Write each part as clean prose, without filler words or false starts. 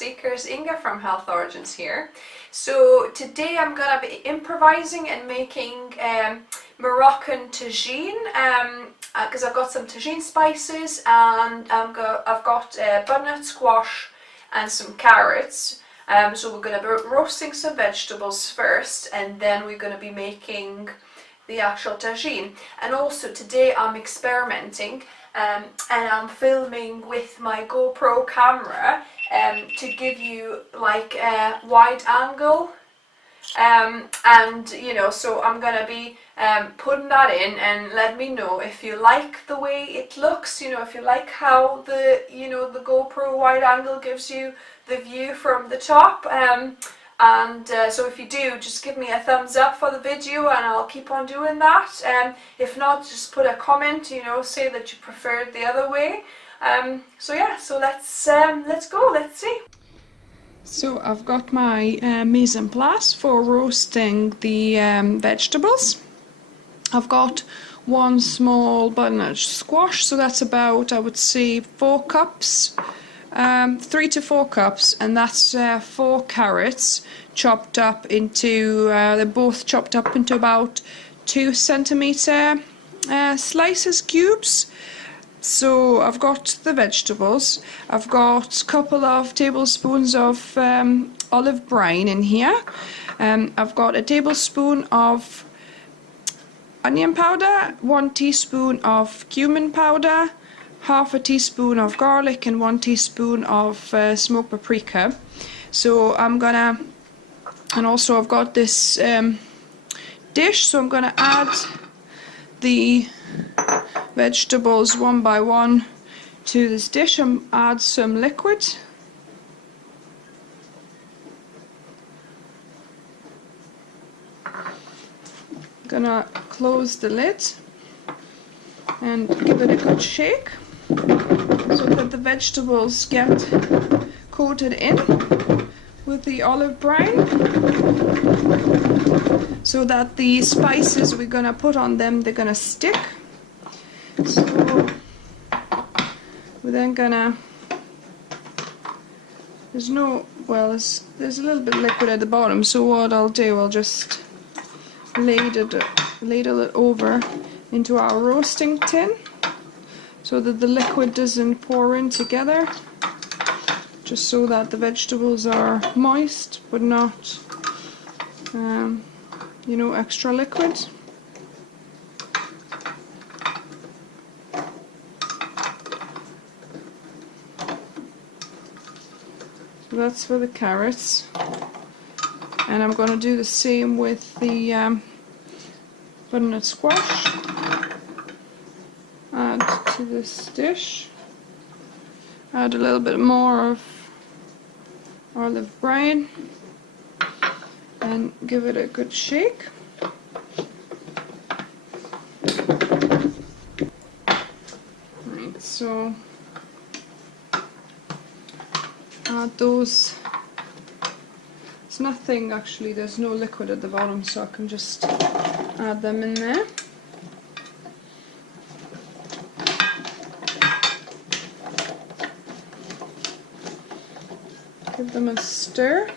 Seekers, Inga from Health Origins here. So today I'm gonna be improvising and making Moroccan tagine because I've got some tagine spices and I've got butternut squash and some carrots. So we're going to be roasting some vegetables first, and then we're going to be making the actual tagine. And also today I'm experimenting and I'm filming with my GoPro camera to give you like a wide angle, and you know, so I'm gonna be putting that in, and let me know if you like the way it looks, you know, if you like how the, you know, the GoPro wide angle gives you the view from the top, so if you do, just give me a thumbs up for the video and I'll keep on doing that. If not, just put a comment, you know, say that you preferred the other way. So yeah, so let's go, let's see. So I've got my mise en place for roasting the vegetables. I've got one small butternut squash, so that's about, I would say, 4 cups. 3 to 4 cups, and that's 4 carrots chopped up into, they're both chopped up into about 2 centimeter slices, cubes. So I've got the vegetables, I've got a couple of tablespoons of olive brine in here, I've got a tablespoon of onion powder, 1 teaspoon of cumin powder, half a teaspoon of garlic, and 1 teaspoon of smoked paprika. So I'm gonna, and also I've got this dish, so I'm gonna add the vegetables one by one to this dish and add some liquid. Gonna close the lid and give it a good shake so that the vegetables get coated in with the olive brine, so that the spices we're gonna put on them, they're gonna stick. So we're then gonna, there's a little bit of liquid at the bottom, so what I'll do, I'll just ladle it over into our roasting tin so that the liquid doesn't pour in together, just so that the vegetables are moist but not you know, extra liquid. So that's for the carrots, and I'm going to do the same with the butternut squash. Add to this dish, add a little bit more of olive brine and give it a good shake. Right, so add those. It's nothing actually, there's no liquid at the bottom, so I can just add them in there. Give them a stir.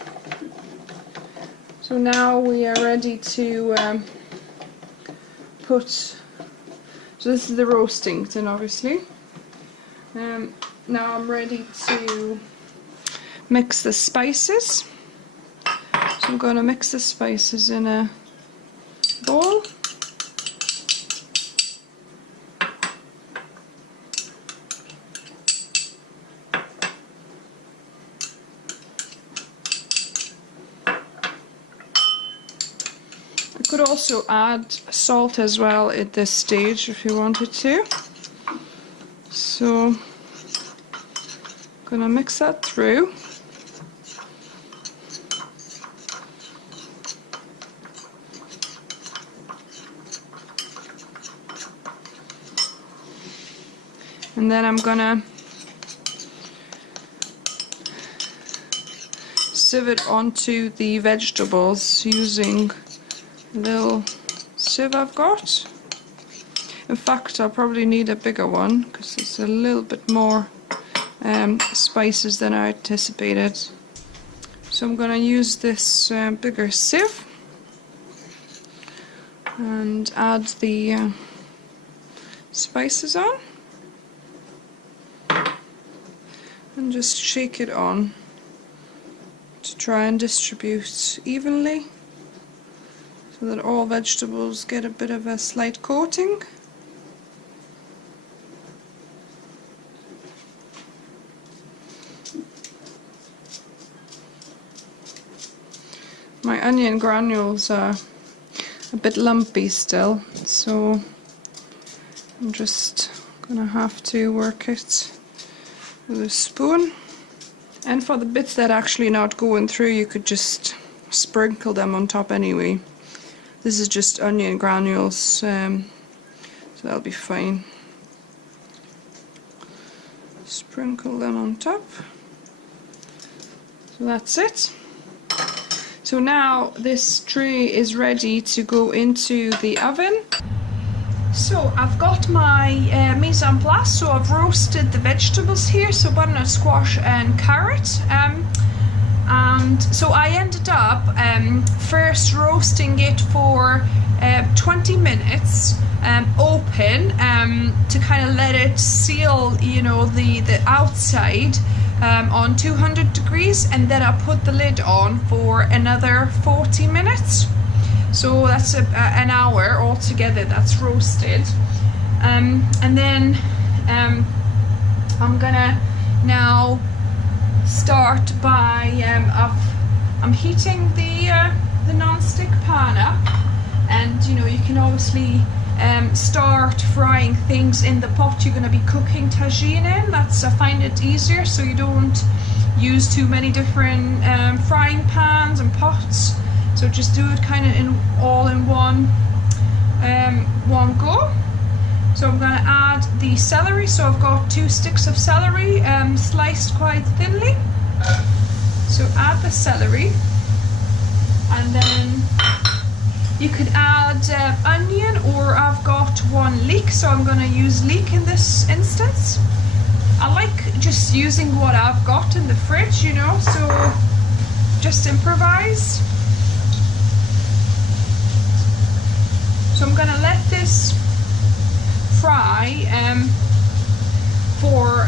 So now we are ready to put, so this is the roasting tin obviously. Now I'm ready to mix the spices. So I'm going to mix the spices in a bowl. Could also add salt as well at this stage if you wanted to. So I'm gonna mix that through. And then I'm gonna sieve it onto the vegetables using little sieve I've got. In fact, I'll probably need a bigger one because it's a little bit more spices than I anticipated. So I'm going to use this bigger sieve and add the spices on and just shake it on to try and distribute evenly so that all vegetables get a bit of a slight coating. My onion granules are a bit lumpy still, so I'm just gonna have to work it with a spoon. And for the bits that actually not going through, you could just sprinkle them on top anyway. This is just onion granules, so that'll be fine. Sprinkle them on top. So that's it. So now this tray is ready to go into the oven. So I've got my mise en place, so I've roasted the vegetables here, so butternut squash and carrot. And so I ended up first roasting it for 20 minutes open to kind of let it seal, you know, the outside on 200 degrees, and then I put the lid on for another 40 minutes. So that's an hour altogether that's roasted. And then I'm gonna now start by I'm heating the non-stick pan up, and you know, you can obviously start frying things in the pot you're going to be cooking tagine in. I find it easier, so you don't use too many different frying pans and pots. So just do it kind of all in one go. So I'm going to add the celery. So I've got 2 sticks of celery sliced quite thinly. So add the celery, and then you could add onion, or I've got 1 leek, so I'm going to use leek in this instance. I like just using what I've got in the fridge, you know, so just improvise. So I'm going to let this fry for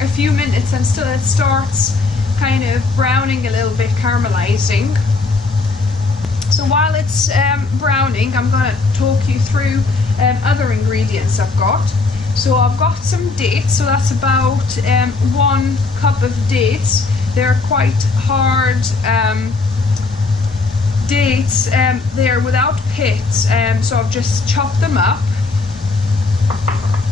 a few minutes until it starts kind of browning a little bit, caramelizing. So while it's browning, I'm going to talk you through other ingredients I've got. So I've got some dates, so that's about 1 cup of dates. They're quite hard dates, they're without pits, so I've just chopped them up.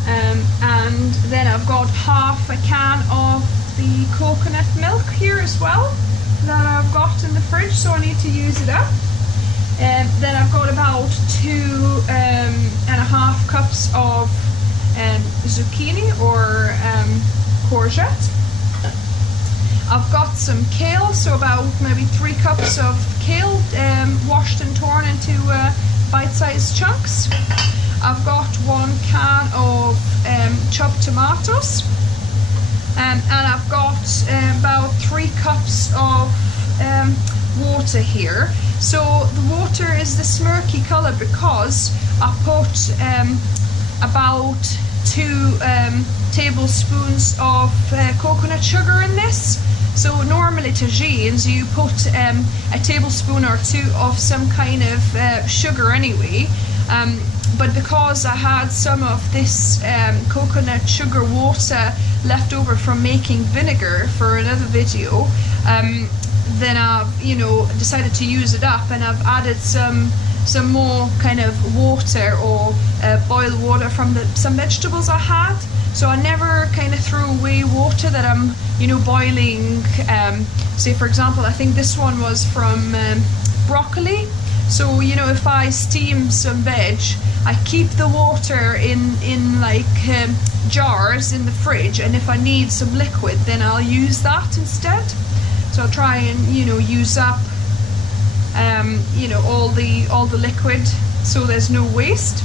And then I've got half a can of the coconut milk here as well that I've got in the fridge, so I need to use it up. Then I've got about 2.5 cups of zucchini or courgette. I've got some kale, so about maybe 3 cups of kale washed and torn into bite-sized chunks. I've got 1 can of chopped tomatoes, and I've got about 3 cups of water here. So the water is the smirky colour because I put about 2 tablespoons of coconut sugar in this. So normally tagines you put a tablespoon or 2 of some kind of sugar anyway, but because I had some of this coconut sugar water left over from making vinegar for another video, then I've, you know, decided to use it up, and I've added some more kind of water or boiled water from some vegetables I had. So I never kind of throw away water that I'm, you know, boiling. Say for example, I think this one was from broccoli. So, you know, if I steam some veg, I keep the water in like jars in the fridge, and if I need some liquid, then I'll use that instead. So I'll try and, you know, use up you know, all the liquid, so there's no waste.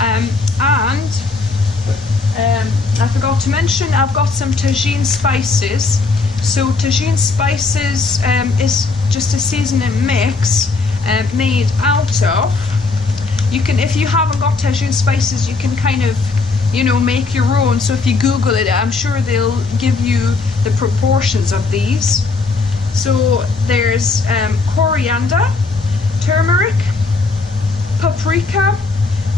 And I forgot to mention I've got some tagine spices. So tagine spices is just a seasoning mix made out of. You can, if you haven't got tagine spices, you can kind of, you know, make your own. So if you Google it, I'm sure they'll give you the proportions of these. So there's coriander, turmeric, paprika,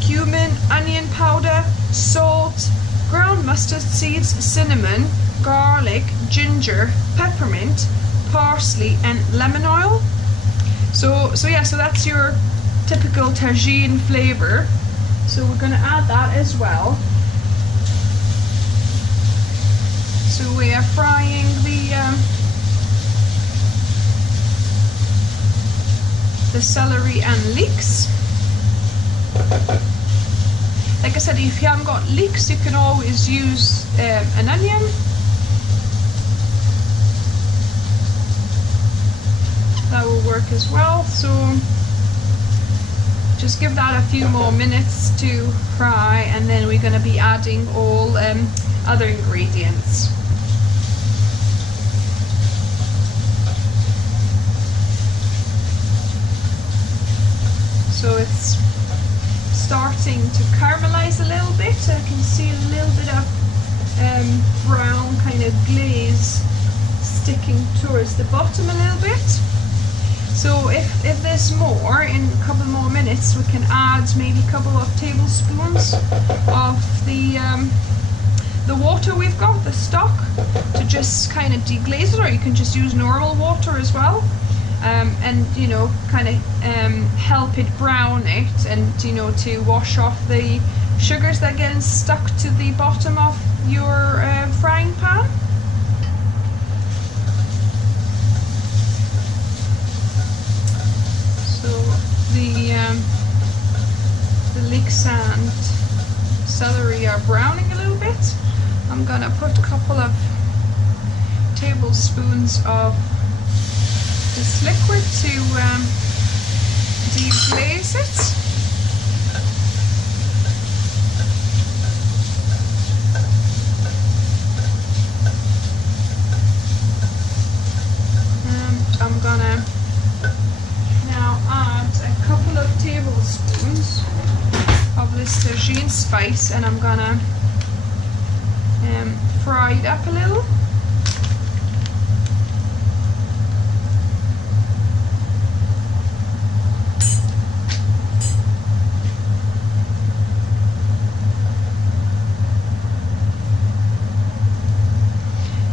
cumin, onion powder, salt, ground mustard seeds, cinnamon, garlic, ginger, peppermint, parsley and lemon oil. So yeah, so that's your typical tagine flavour. So we're going to add that as well. So we are frying the celery and leeks. Like I said, if you haven't got leeks, you can always use an onion. That will work as well. So just give that a few more minutes to fry, and then we're going to be adding all other ingredients. So it's starting to caramelize a little bit. I can see a little bit of brown kind of glaze sticking towards the bottom a little bit. So if there's more, in a couple more minutes we can add maybe a couple of tablespoons of the water we've got, the stock, to just kind of deglaze it, or you can just use normal water as well. And you know, kind of help it brown it, and you know, to wash off the sugars that get stuck to the bottom of your frying pan. So the leeks and celery are browning a little bit. I'm gonna put a couple of tablespoons of this liquid to deglaze it. And I'm gonna now add a couple of tablespoons of this tagine spice, and I'm gonna fry it up a little.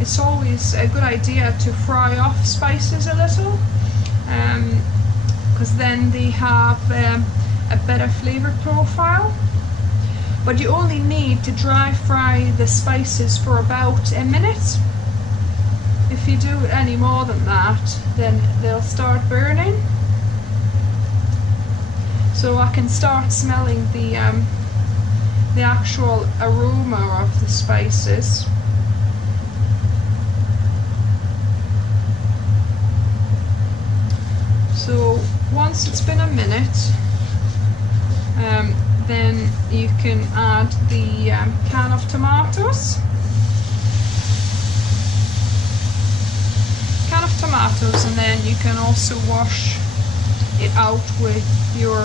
It's always a good idea to fry off spices a little, because then they have a better flavour profile. But you only need to dry fry the spices for about a minute. If you do it any more than that, then they'll start burning. So I can start smelling the actual aroma of the spices. So once it's been a minute, then you can add the can of tomatoes. And then you can also wash it out with your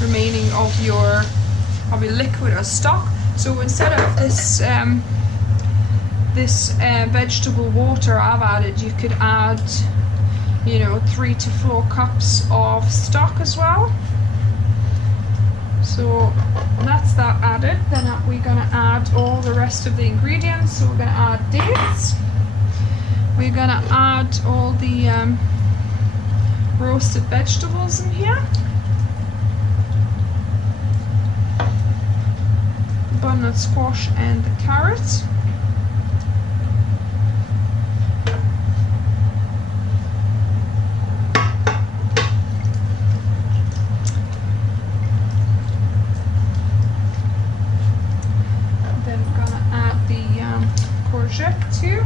remaining of your liquid or stock. So instead of this vegetable water I've added, you could add, you know, 3 to 4 cups of stock as well. So that's that added. Then we're going to add all the rest of the ingredients. So we're going to add dates. We're going to add all the roasted vegetables in here. Butternut squash and the carrots. Courgette too,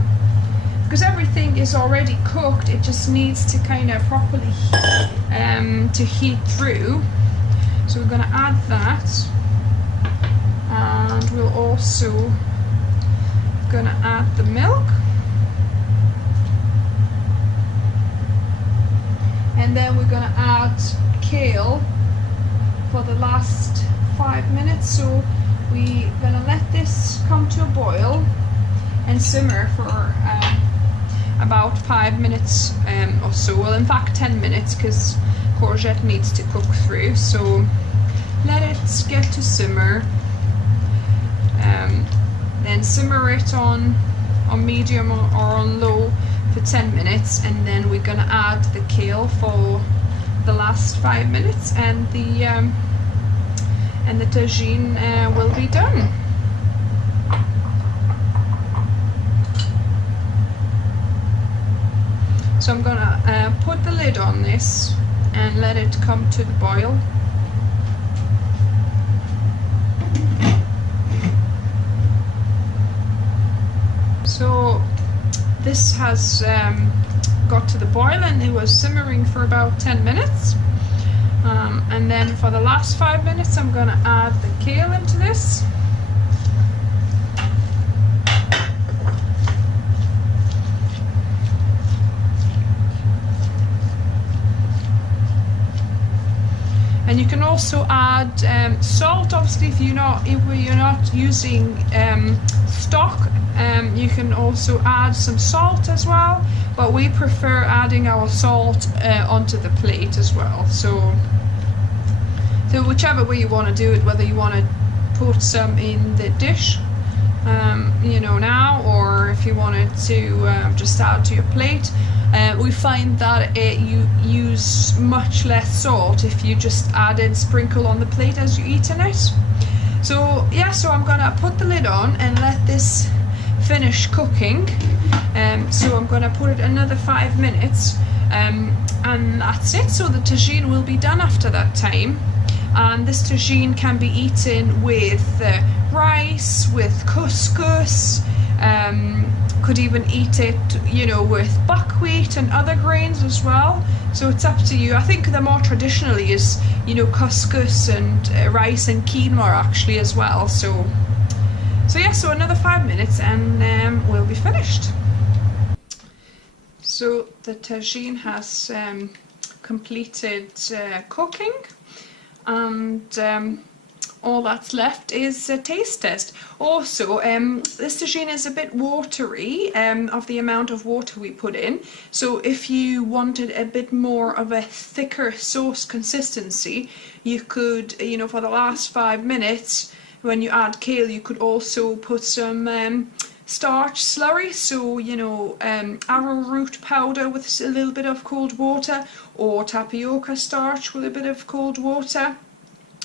because everything is already cooked. It just needs to kind of properly to heat through. So we're going to add that, And we'll also gonna add the milk. And then we're gonna add kale for the last 5 minutes. So we're gonna let this come to a boil and simmer for about 5 minutes or so. Well, in fact 10 minutes, because courgette needs to cook through. So let it get to simmer. Then simmer it on medium or on low for 10 minutes, and then we're gonna add the kale for the last 5 minutes, and the tagine will be done. So I'm gonna put the lid on this and let it come to the boil. So this has got to the boil, and it was simmering for about 10 minutes. And then for the last 5 minutes I'm going to add the kale into this. And you can also add salt. Obviously, if you're not using stock, you can also add some salt as well. But we prefer adding our salt onto the plate as well. So whichever way you want to do it, whether you want to put some in the dish, now, or if you wanted to just add to your plate. We find that you use much less salt if you just sprinkle on the plate as you're eating it. So yeah, so I'm gonna put the lid on and let this finish cooking. So I'm gonna put it another 5 minutes, and that's it. So the tagine will be done after that time. And this tagine can be eaten with rice, with couscous. Could even eat it, with buckwheat and other grains as well. So it's up to you. I think the more traditionally is, couscous and rice and quinoa actually as well. So yeah, so another 5 minutes and we'll be finished. So the tagine has completed cooking, and all that's left is a taste test. Also, this tagine is a bit watery of the amount of water we put in. So if you wanted a bit more of a thicker sauce consistency, you could, for the last 5 minutes, when you add kale, you could also put some starch slurry. So, arrowroot powder with a little bit of cold water, or tapioca starch with a bit of cold water.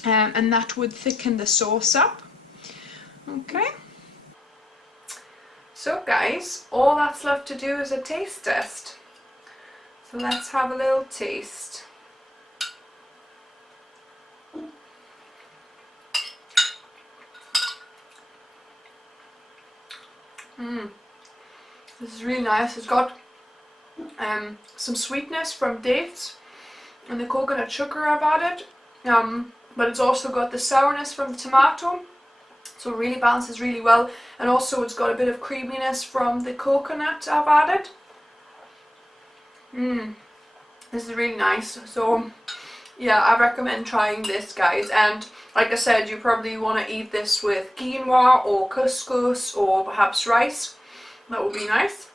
And that would thicken the sauce up. Okay. So guys, all that's left to do is a taste test. So let's have a little taste. This is really nice. It's got some sweetness from dates and the coconut sugar I've added. But it's also got the sourness from the tomato, so it really balances really well. And also it's got a bit of creaminess from the coconut I've added. This is really nice. So yeah, I recommend trying this, guys. And like I said, you probably want to eat this with quinoa or couscous or perhaps rice. That would be nice.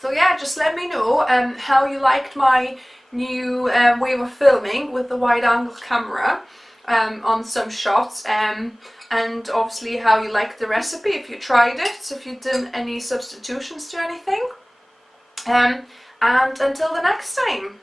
So yeah, just let me know how you liked my new way of filming with the wide angle camera on some shots, and obviously how you liked the recipe, if you tried it, if you did any substitutions to anything, and until the next time.